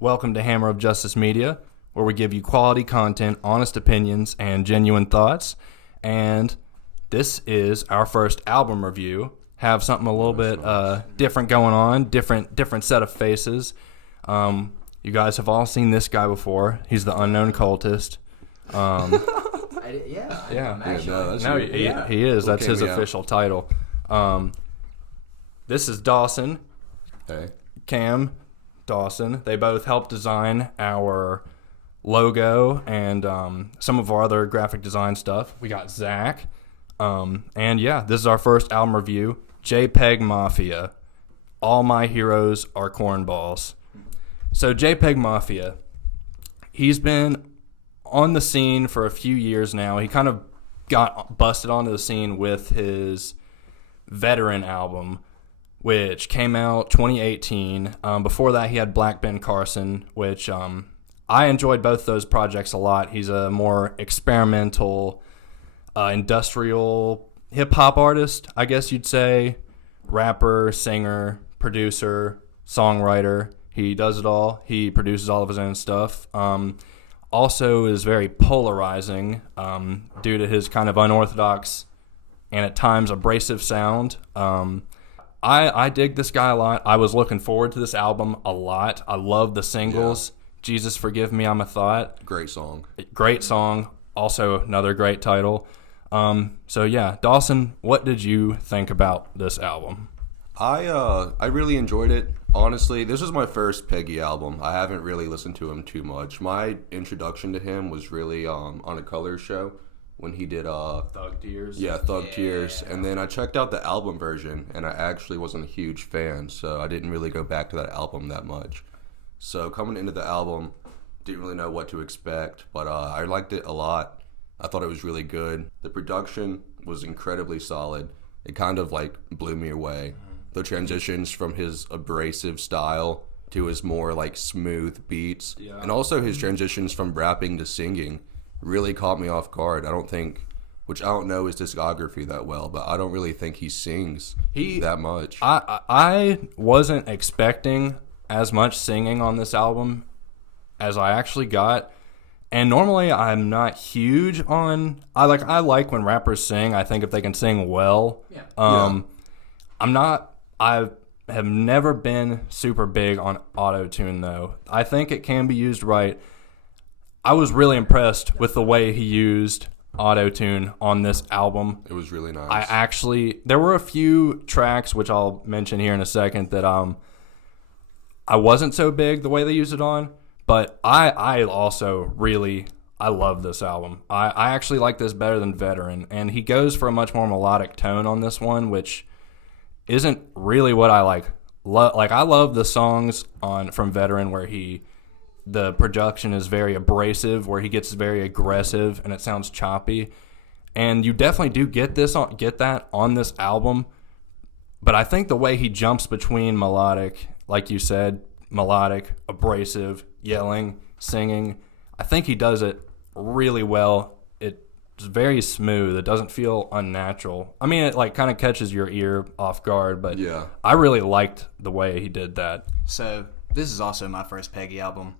Welcome to Hammer of Justice Media, where we give you quality content, honest opinions, and genuine thoughts. And this is our first album review. Have something a little bit different going on, different set of faces. You guys have all seen this guy before. He's the unknown cultist. He is. That's his official title. This is Dawson. Hey. Cam, Dawson. They both helped design our logo and some of our other graphic design stuff. We got Zach. This is our first album review, JPEGMAFIA. All my heroes are cornballs. So JPEGMAFIA, he's been on the scene for a few years now. He kind of got busted onto the scene with his Veteran album, which came out 2018. Before that, he had Black Ben Carson, which I enjoyed both those projects a lot. He's a more experimental, industrial hip-hop artist, I guess you'd say. Rapper, singer, producer, songwriter. He does it all. He produces all of his own stuff. Also is very polarizing due to his kind of unorthodox and at times abrasive sound. I dig this guy a lot. I was looking forward to this album a lot. I love the singles. Yeah. Jesus Forgive Me, I'm a Thought. Great song. Great song. Also another great title. Dawson, what did you think about this album? I really enjoyed it. Honestly, this was my first Peggy album. I haven't really listened to him too much. My introduction to him was really on a Colors show when he did Thug Tears. Yeah, Thug Tears. And then I checked out the album version, and I actually wasn't a huge fan, so I didn't really go back to that album that much. So coming into the album, didn't really know what to expect, but I liked it a lot. I thought it was really good. The production was incredibly solid. It kind of like blew me away. The transitions from his abrasive style to his more like smooth beats, and also his transitions from rapping to singing really caught me off guard. I don't know his discography that well, but I don't really think he sings that much. I wasn't expecting as much singing on this album as I actually got. And normally I'm not huge on I like when rappers sing. I think if they can sing well. I have never been super big on auto-tune though. I think it can be used right. I was really impressed with the way he used auto-tune on this album. It was really nice. There were a few tracks, which I'll mention here in a second, that I wasn't so big the way they used it on, but I also really love this album. I actually like this better than Veteran, and he goes for a much more melodic tone on this one, which isn't really what I like. I love the songs from Veteran where the production is very abrasive, where he gets very aggressive and it sounds choppy. And you definitely do get that on this album. But I think the way he jumps between melodic, like you said, melodic, abrasive, yelling, singing, I think he does it really well. It's very smooth. It doesn't feel unnatural. I mean, it like kind of catches your ear off guard, but yeah. I really liked the way he did that. So this is also my first Peggy album.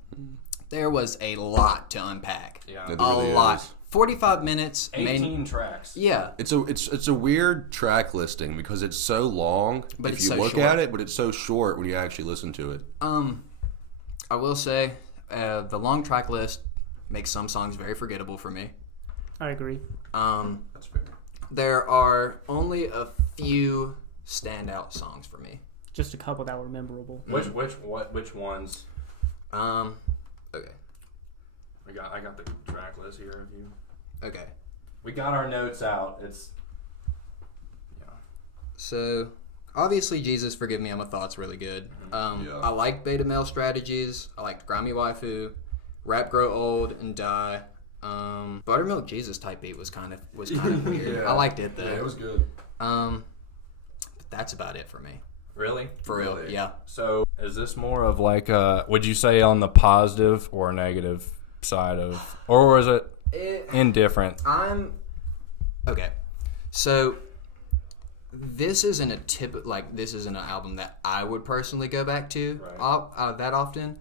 There was a lot to unpack. Yeah, it really lot. Is. 45 minutes. 18 tracks. Yeah. It's a weird track listing because it's so long but if you look at it, but it's so short when you actually listen to it. I will say the long track list makes some songs very forgettable for me. I agree. That's fair. There are only a few standout songs for me. Just a couple that were memorable. Which ones? Okay. I got the track list here of you. Okay. We got our notes out. So, obviously, Jesus Forgive Me, I'm a Thought's really good. I like Beta Male Strategies. I like Grimy Waifu. Rap Grow Old and Die. Buttermilk Jesus type beat was kind of weird. Yeah. I liked it though. Yeah, it was good. But that's about it for me. Really? For real, yeah. So is this more of like would you say on the positive or negative side of, or is it indifferent? Okay. So this isn't this isn't an album that I would personally go back to that often.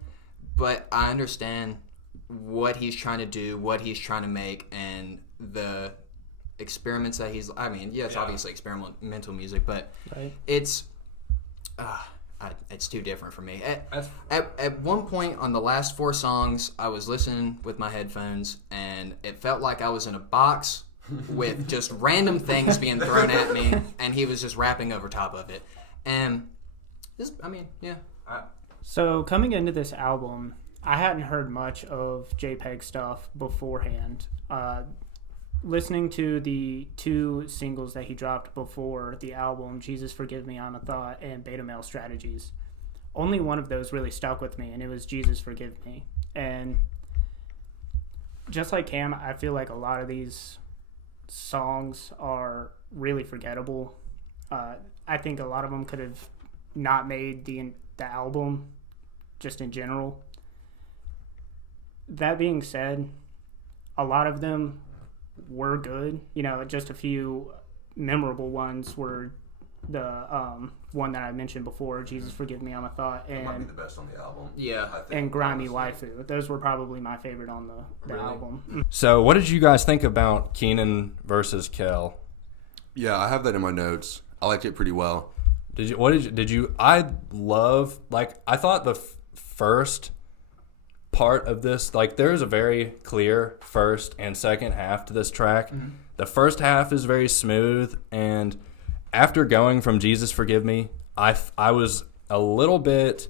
but I understand what he's trying to do, what he's trying to make, and the experiments that he's. I mean, yeah, it's obviously experimental music, but it's too different for me. At one point on the last 4 songs, I was listening with my headphones, and it felt like I was in a box with just random things being thrown at me, and he was just rapping over top of it. And this, I mean, yeah. So coming into this album, I hadn't heard much of JPEG stuff beforehand. Listening to the 2 singles that he dropped before the album, Jesus Forgive Me, I'm a Thought, and Beta Male Strategies, only one of those really stuck with me, and it was Jesus Forgive Me. And just like Cam, I feel like a lot of these songs are really forgettable. I think a lot of them could have not made the album, just in general. That being said, a lot of them were good. You know, just a few memorable ones were the one that I mentioned before, Jesus Forgive Me, I'm a Thought, and that might be the best on the album. Yeah, I think, and Grimy Waifu. Those were probably my favorite on the album. So, what did you guys think about Keenan versus Kel? Yeah, I have that in my notes. I liked it pretty well. I thought the first part of this, like, there's a very clear first and second half to this track. Mm-hmm. The first half is very smooth, and after going from Jesus Forgive Me, I was a little bit,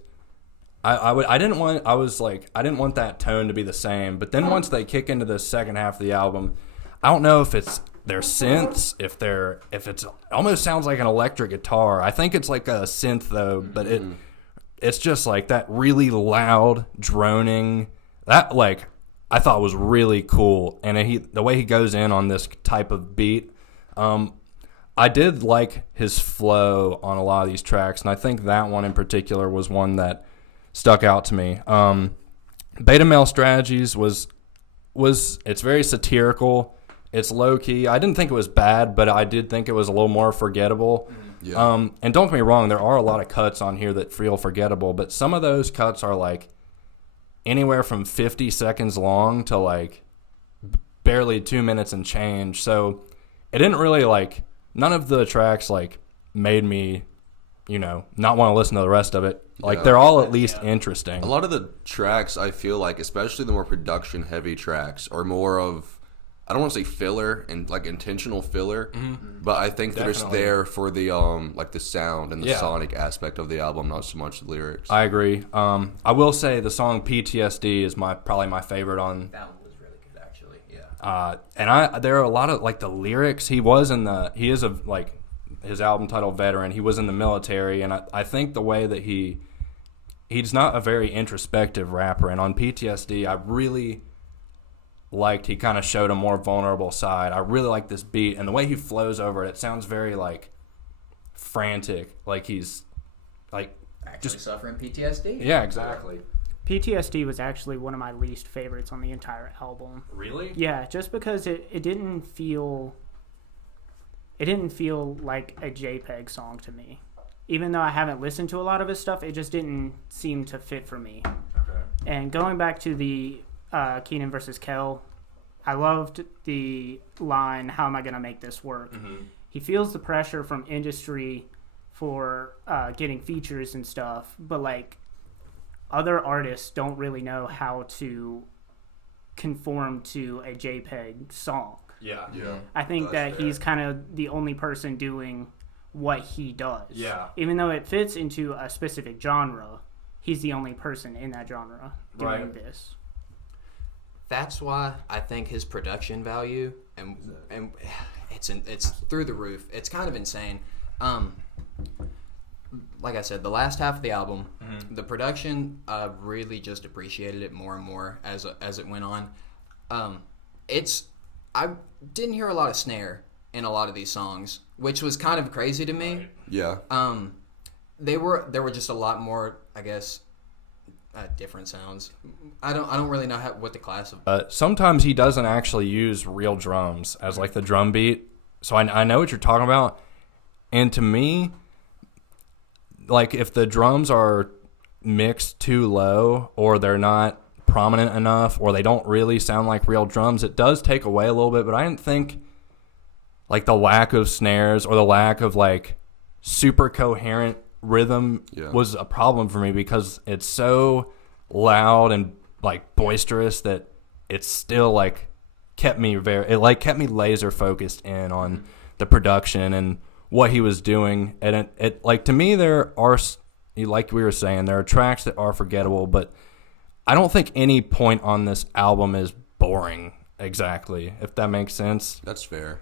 I didn't want that tone to be the same, but then once they kick into the second half of the album, I don't know if it's their synths, if it almost sounds like an electric guitar. I think it's like a synth though, but it's just like that really loud droning that, like, I thought was really cool. And the way he goes in on this type of beat, I did like his flow on a lot of these tracks, and I think that one in particular was one that stuck out to me. Beta Male Strategies it's very satirical. It's low key. I didn't think it was bad, but I did think it was a little more forgettable. Yeah. And don't get me wrong, there are a lot of cuts on here that feel forgettable, but some of those cuts are like anywhere from 50 seconds long to like barely 2 minutes and change. So it didn't really, like, none of the tracks like made me, not want to listen to the rest of it. Like, they're all at least interesting. A lot of the tracks, I feel like, especially the more production heavy tracks, are more of, I don't want to say filler and like intentional filler, but I think they're just there for the like the sound and the sonic aspect of the album, not so much the lyrics. I agree. I will say the song PTSD is probably my favorite on. That one was really good, actually. Yeah. And there are a lot of, like, the lyrics. He is his album title Veteran. He was in the military, and I think the way that he's not a very introspective rapper, and on PTSD I really liked he kind of showed a more vulnerable side. I really like this beat, and the way he flows over it sounds very, like, frantic, like he's like actually just suffering PTSD. Yeah, exactly. PTSD was actually one of my least favorites on the entire album. Really? Yeah, just because it didn't feel like a JPEG song to me. Even though I haven't listened to a lot of his stuff, it just didn't seem to fit for me. Okay. And going back to the Keenan versus Kel, I loved the line, "How am I going to make this work?" Mm-hmm. He feels the pressure from industry for getting features and stuff, but, like, other artists don't really know how to conform to a JPEG song. Yeah. I think that he's kind of the only person doing what he does. Yeah. Even though it fits into a specific genre, he's the only person in that genre doing this. That's why I think his production value and it's through the roof. It's kind of insane. Like I said, the last half of the album, the production, I really just appreciated it more and more as it went on. I didn't hear a lot of snare in a lot of these songs, which was kind of crazy to me. Yeah. There were just a lot more, I guess, different sounds. I don't really know what to classify. Sometimes he doesn't actually use real drums as, like, the drum beat. So I know what you're talking about. And to me, like, if the drums are mixed too low, or they're not prominent enough, or they don't really sound like real drums, it does take away a little bit. But I didn't think like the lack of snares or the lack of like super coherent rhythm was a problem for me, because it's so loud and like boisterous that it's still like kept me laser focused in on the production and what he was doing. And it like, to me, there are, like we were saying, there are tracks that are forgettable, but I don't think any point on this album is boring exactly, if that makes sense. That's fair.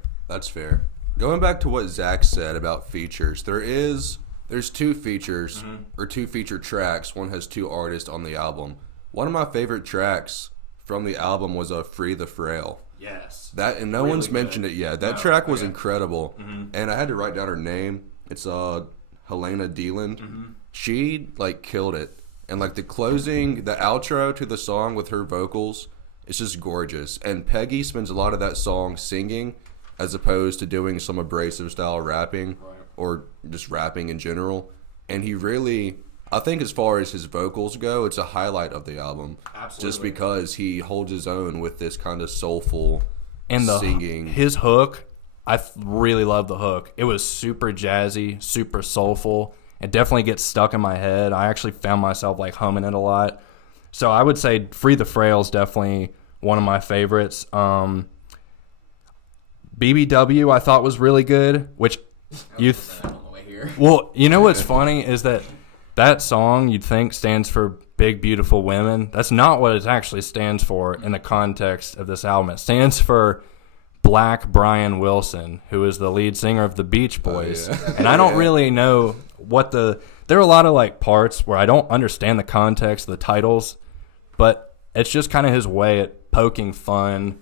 Going back to what Zach said about features, there's 2 features or 2 featured tracks. One has 2 artists on the album. One of my favorite tracks from the album was Free the Frail. Yes. That, and no really one's good. mentioned it yet. That track was incredible. And I had to write down her name. It's Helena Deland. She like killed it. And like the outro to the song with her vocals, it's just gorgeous. And Peggy spends a lot of that song singing as opposed to doing some abrasive style rapping or just rapping in general. And he really, I think as far as his vocals go, it's a highlight of the album. Absolutely. Just because he holds his own with this kind of soulful and singing. His hook, I really love the hook. It was super jazzy, super soulful. It definitely gets stuck in my head. I actually found myself like humming it a lot. So I would say Free the Frail is definitely one of my favorites. BBW I thought was really good, which well, you know what's funny is that song you'd think stands for Big Beautiful Women. That's not what it actually stands for in the context of this album. It stands for Black Brian Wilson, who is the lead singer of the Beach Boys. And I don't really know there are a lot of like parts where I don't understand the context of the titles, but it's just kind of his way at poking fun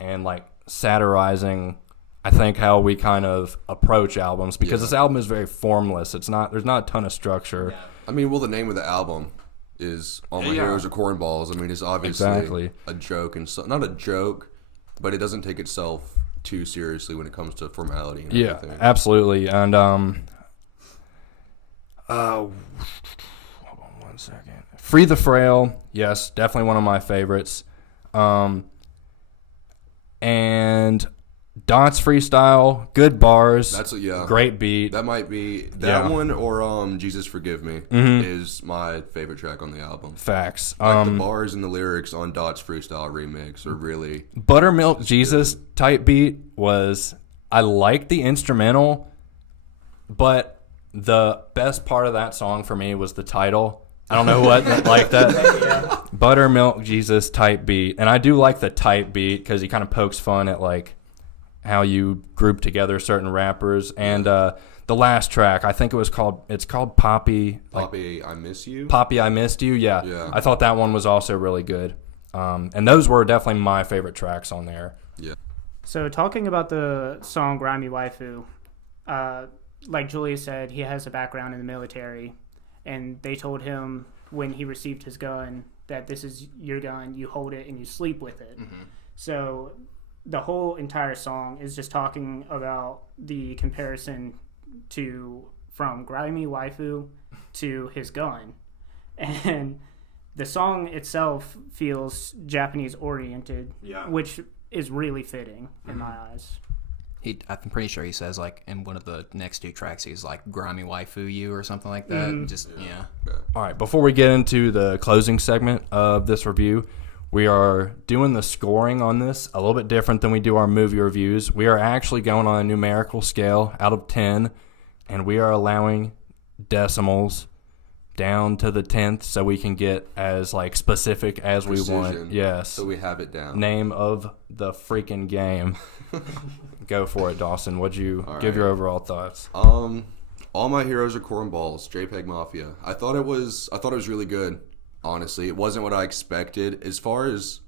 and like satirizing, I think, how we kind of approach albums, because this album is very formless. There's not a ton of structure. I mean, well, the name of the album is All My Heroes Are Cornballs. I mean, it's obviously a joke, and not a joke, but it doesn't take itself too seriously when it comes to formality and everything. Absolutely. And hold on one second. Free the Frail, yes, definitely one of my favorites. And Dot's freestyle, good bars. That's great beat. That might be that one, or Jesus Forgive Me is my favorite track on the album. Facts. Like the bars and the lyrics on Dot's freestyle remix are really Buttermilk Jesus type beat was, I like the instrumental, but the best part of that song for me was the title. I don't know what like that Buttermilk Jesus type beat, and I do like the type beat because he kind of pokes fun at like how you group together certain rappers. And the last track, I think it's called Poppy. Poppy, I Miss You. Poppy, I Missed You. Yeah. I thought that one was also really good. And those were definitely my favorite tracks on there. Yeah. So talking about the song Grimy Waifu, like Julia said, he has a background in the military, and they told him when he received his gun that this is your gun, you hold it and you sleep with it. So the whole entire song is just talking about the comparison from Grimy Waifu to his gun. And the song itself feels Japanese oriented, which is really fitting in my eyes. I'm pretty sure he says, like, in one of the next 2 tracks, he's like, Grimy Waifu you or something like that. All right, before we get into the closing segment of this review, we are doing the scoring on this a little bit different than we do our movie reviews. We are actually going on a numerical scale out of 10, and we are allowing decimals down to the 10th so we can get as like specific as we want. Yes. So we have it down. Name of the freaking game. Go for it, Dawson. What'd you give your overall thoughts? All My Heroes Are Cornballs, JPEGMAFIA. I thought it was really good. Honestly, it wasn't what I expected. As far as,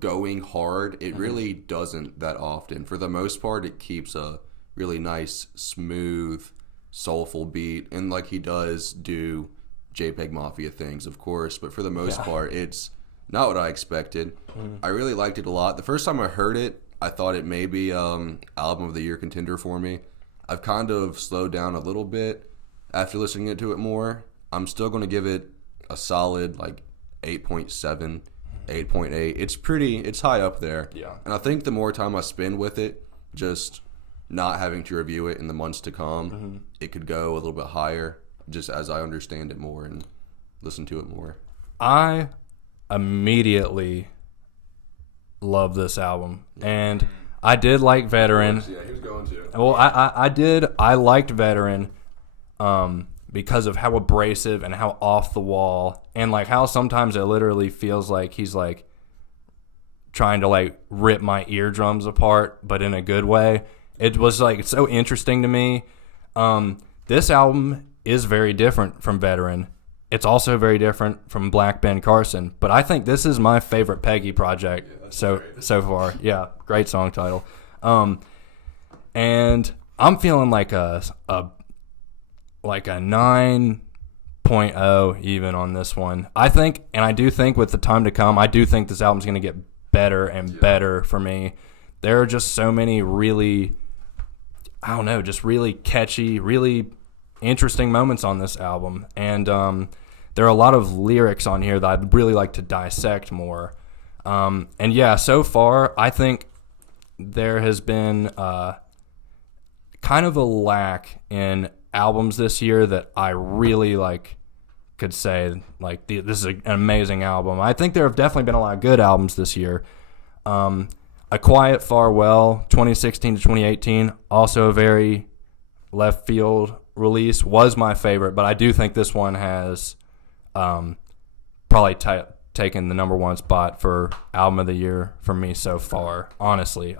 going hard, it really doesn't that often. For the most part, it keeps a really nice, smooth, soulful beat, and like he does do JPEGMAFIA things, of course, but for the most part, it's not what I expected. I really liked it a lot. The first time I heard it, I thought it may be album of the year contender for me. I've kind of slowed down a little bit after listening to it more. I'm still going to give it a solid like 8.7, 8.8. It's high up there. Yeah. And I think the more time I spend with it, just not having to review it in the months to come, it could go a little bit higher just as I understand it more and listen to it more. I immediately love this album, and I did like Veteran. Yeah, he was going to. Well, I liked Veteran because of how abrasive and how off the wall, and like how sometimes it literally feels like he's like trying to like rip my eardrums apart, but in a good way. It was like it's so interesting to me. This album is very different from Veteran. It's also very different from Black Ben Carson, but I think this is my favorite Peggy project so far. Yeah, great song title. And I'm feeling like a 9.0 even on this one. I think, and I do think with the time to come, I do think this album's going to get better and better for me. There are just so many really, I don't know, just really catchy, really interesting moments on this album. And there are a lot of lyrics on here that I'd really like to dissect more. And yeah, so far, I think there has been kind of a lack in albums this year that I really like could say, like, this is an amazing album. I think there have definitely been a lot of good albums this year. A Quiet Farewell, 2016 to 2018, also a very left field release, was my favorite, but I do think this one has probably taken the number one spot for album of the year for me so far, honestly.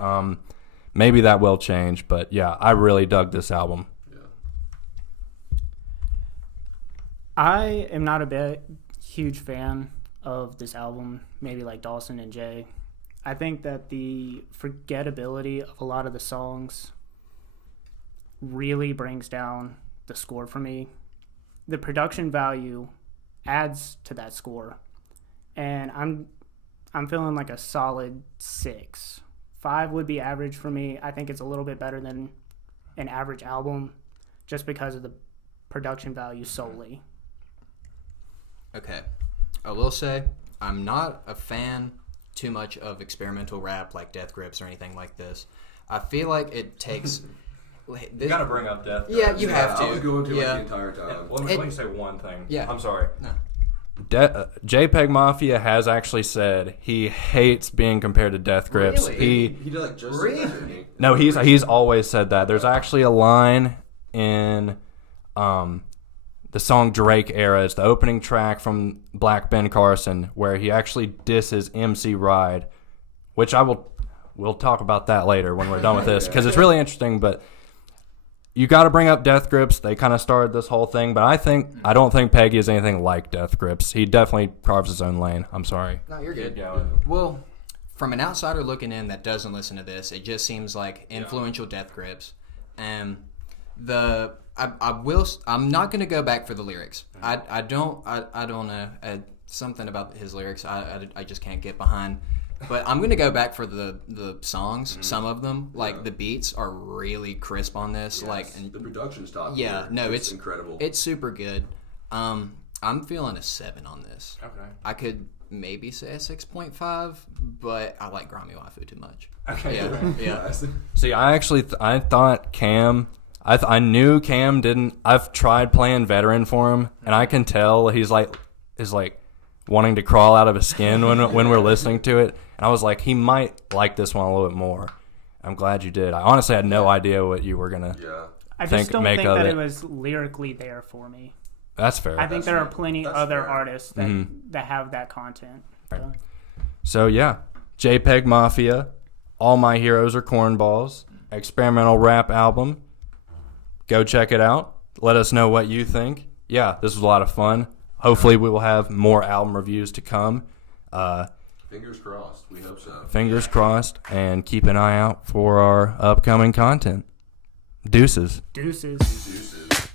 Maybe that will change, but yeah, I really dug this album. I am not a huge fan of this album, maybe like Dawson and Jay. I think that the forgettability of a lot of the songs really brings down the score for me. The production value adds to that score, and I'm feeling like a solid 6. 5 would be average for me. I think it's a little bit better than an average album just because of the production value solely. Okay. I will say I'm not a fan too much of experimental rap like Death Grips or anything like this. I feel like it takes... You gotta bring up Death Grips. Yeah, you have to. I was going to the entire time. Let me say one thing. Yeah. I'm sorry. No. JPEGMAFIA has actually said he hates being compared to Death Grips. Really? He did like just Really? No, he's always said that. There's actually a line in the song Drake Era. It's the opening track from Black Ben Carson where he actually disses MC Ride, which we'll talk about that later when we're done with this because it's really interesting. But you got to bring up Death Grips. They kind of started this whole thing, but I don't think Peggy is anything like Death Grips. He definitely carves his own lane. I'm sorry. No, you're good. Yeah. Well, from an outsider looking in that doesn't listen to this, it just seems like influential Death Grips. And I'm not going to go back for the lyrics. I don't know. Something about his lyrics I just can't get behind. But I'm going to go back for the songs, some of them. Like, the beats are really crisp on this. Yes, like, and the production's top yeah, tier. no, it's incredible. It's super good. I'm feeling a 7 on this. Okay. I could maybe say a 6.5, but I like Grimy Waifu too much. Okay. Yeah. See, I thought Cam... I knew Cam didn't... I've tried playing Veteran for him, and I can tell he's like wanting to crawl out of his skin when we're listening to it. And I was like, he might like this one a little bit more. I'm glad you did. I honestly had no idea what you were going to I just don't make think of that it. it was lyrically there for me. That's fair. I think there are plenty other fair. artists that have that content. So. So, yeah. JPEGMAFIA, All My Heroes Are Cornballs, experimental rap album. Go check it out. Let us know what you think. Yeah, this was a lot of fun. Hopefully we will have more album reviews to come. Fingers crossed. We hope so. Fingers crossed, and keep an eye out for our upcoming content. Deuces. Deuces. Deuces.